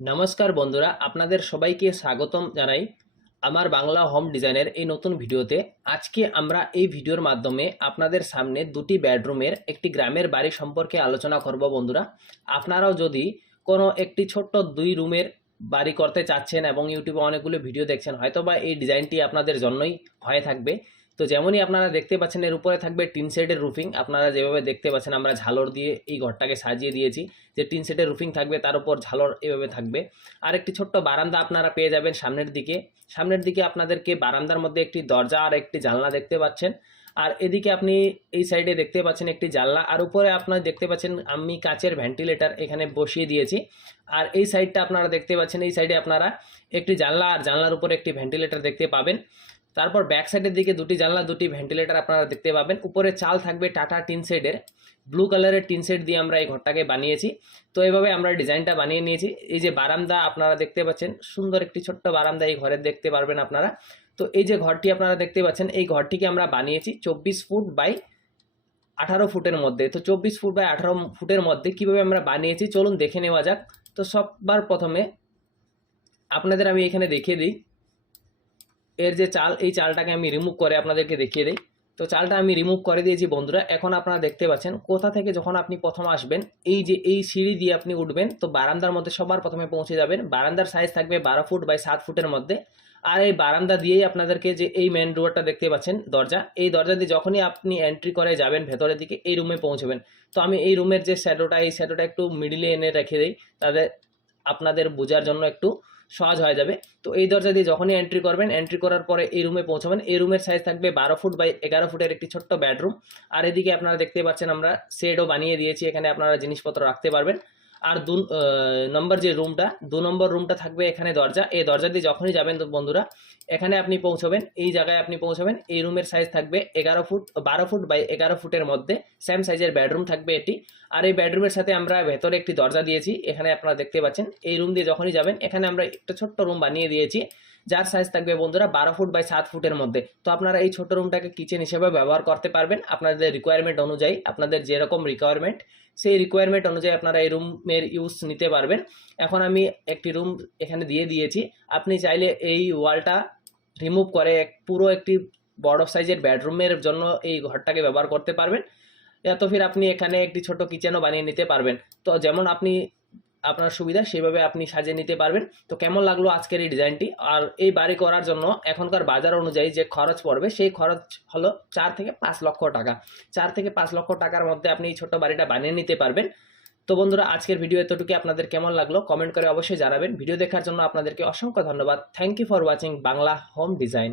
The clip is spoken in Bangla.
নমস্কার বন্ধুরা, আপনাদের সবাইকে স্বাগতম জানাই আমার বাংলা হোম ডিজাইনের এই নতুন ভিডিওতে। আজকে আমরা এই ভিডিওর মাধ্যমে আপনাদের সামনে দুটি বেডরুমের একটি গ্রামের বাড়ি সম্পর্কে আলোচনা করব। বন্ধুরা, আপনারাও যদি কোনো একটি ছোট্ট 2 রুমের বাড়ি করতে চাচ্ছেন এবং ইউটিউবে অনেকগুলো ভিডিও দেখছেন, হয়তোবা এই ডিজাইনটি আপনাদের জন্যই হয়ে থাকবে। তো যেমনই আপনারা দেখতে পাচ্ছেন, এর উপরে থাকবে টিন শেডের রুফিং। আপনারা যেভাবে দেখতে পাচ্ছেন, আমরা ঝালর দিয়ে এই ঘরটাকে সাজিয়ে দিয়েছি। যে টিন শেডের রুফিং থাকবে, তার উপর ঝালর এভাবে থাকবে। আর একটি ছোট্ট বারান্দা আপনারা পেয়ে যাবেন সামনের দিকে আপনাদেরকে বারান্দার মধ্যে একটি দরজা আর একটি জানলা দেখতে পাচ্ছেন। আর এদিকে আপনি এই সাইডে দেখতে পাচ্ছেন একটি জানলা, আর উপরে আপনারা দেখতে পাচ্ছেন আমি কাচের ভেন্টিলেটর এখানে বসিয়ে দিয়েছি। আর এই সাইডটা আপনারা দেখতে পাচ্ছেন, এই সাইডে আপনারা একটি জানলা আর জানলার উপরে একটি ভেন্টিলেটর দেখতে পাবেন। তারপর ব্যাক সাইডের দিকে দুটি জানলা, দুটি ভেন্টিলেটর আপনারা দেখতে পাবেন। উপরে চাল থাকবে টাটা টিন শেডের, ব্লু কালারের টিন শেড দিয়ে আমরা এই ঘরটাকে বানিয়েছি। তো এইভাবে আমরা ডিজাইনটা বানিয়ে নিয়েছি। এই যে বারান্দা আপনারা দেখতে পাচ্ছেন, সুন্দর একটি ছোট্ট বারান্দা এই ঘরের দেখতে পারবেন আপনারা। তো এই যে ঘরটি আপনারা দেখতে পাচ্ছেন, এই ঘরটিকে আমরা বানিয়েছি 24 ফুট বাই 18 ফুটের মধ্যে। তো 24 ফুট বাই 18 ফুটের মধ্যে কিভাবে আমরা বানিয়েছি চলুন দেখে নেওয়া যাক। তো সবার প্রথমে আপনাদের আমি এখানে দেখিয়ে দিই এর যে চাল, এই চালটাকে আমি রিমুভ করে আপনাদেরকে দেখিয়ে দিই। তো চালটা আমি রিমুভ করে দিয়েছি বন্ধুরা। এখন আপনারা দেখতে পাচ্ছেন কোথা থেকে যখন আপনি প্রথম আসবেন, এই যে এই সিঁড়ি দিয়ে আপনি উঠবেন, তো বারান্দার মধ্যে সবার প্রথমে পৌঁছে যাবেন। বারান্দার সাইজ থাকবে 12 ফুট বাই 7 ফুটের মধ্যে। আর এই বারান্দা দিয়েই আপনাদেরকে যে এই মেন ডোরটা দেখতে পাচ্ছেন, দরজা, এই দরজা দিয়ে যখনই আপনি এন্ট্রি করে যাবেন ভেতরের দিকে, এই রুমে পৌঁছবেন। তো আমি এই রুমের যে শ্যাডোটা, এই শ্যাডোটা একটু মিডিলে এনে রেখে দিই, তাদের আপনাদের বোঝার জন্য একটু সহজ হয়ে যাবে। তো এই দরজা দিয়ে যখনই এন্ট্রি করবেন, এন্ট্রি করার পরে এই রুমে পৌঁছাবেন। এই রুমের সাইজ থাকবে 12 ফুট বাই 11 ফুটের একটি ছোট্ট বেডরুম। আর এদিকে আপনারা দেখতে পাচ্ছেন আমরা শেডও বানিয়ে দিয়েছি, এখানে আপনারা জিনিসপত্র রাখতে পারবেন। আর নম্বর যে রুমটা, 2 নম্বর রুমটা থাকবে এখানে দরজা। এই দরজা দিয়ে যখনই যাবেন তো বন্ধুরা, এখানে আপনি পৌঁছবেন, এই জায়গায় আপনি পৌঁছবেন। এই রুমের সাইজ থাকবে 11 ফুট 12 ফুট বাই 11 ফুটের মধ্যে, সেম সাইজের বেডরুম থাকবে এটি। আর এই বেডরুমের সাথে আমরা ভেতরে একটি দরজা দিয়েছি, এখানে আপনারা দেখতে পাচ্ছেন। এই রুম দিয়ে যখনই যাবেন, এখানে আমরা একটা ছোট্ট রুম বানিয়ে দিয়েছি, যার সাইজ থাকবে বন্ধুরা 12 ফুট বাই 7 ফুটের মধ্যে। তো আপনারা এই ছোট রুমটাকে কিচেন হিসেবে ব্যবহার করতে পারবেন আপনাদের রিকোয়ারমেন্ট অনুযায়ী। আপনাদের যেরকম রিকোয়ারমেন্ট, সেই রিকোয়ারমেন্ট অনুযায়ী আপনারা এই রুমের ইউজ নিতে পারবেন। এখন আমি একটি রুম এখানে দিয়ে দিয়েছি। আপনি চাইলে এই ওয়ালটা রিমুভ করে পুরো একটি বড় সাইজের বেডরুমের জন্য এই ঘরটাকে ব্যবহার করতে পারবেন। তো ফির আপনি এখানে একটি ছোট কিচেনও বানিয়ে নিতে পারবেন। তো যেমন আপনি আপনার সুবিধা সেভাবে আপনি সাজিয়ে নিতে পারবেন। তো কেমন লাগলো আজকের এই ডিজাইনটি? আর এই বাড়ি করার জন্য এখনকার বাজার অনুযায়ী যে খরচ পড়বে, সেই খরচ হলো 4 থেকে 5 লক্ষ টাকা। 4 থেকে 5 লক্ষ টাকার মধ্যে আপনি এই ছোট্ট বাড়িটা বানিয়ে নিতে পারবেন। তো বন্ধুরা, আজকের ভিডিও এতটুকু। আপনাদের কেমন লাগলো কমেন্ট করে অবশ্যই জানাবেন। ভিডিও দেখার জন্য আপনাদেরকে অসংখ্য ধন্যবাদ। Thank you for watching Bangla home design.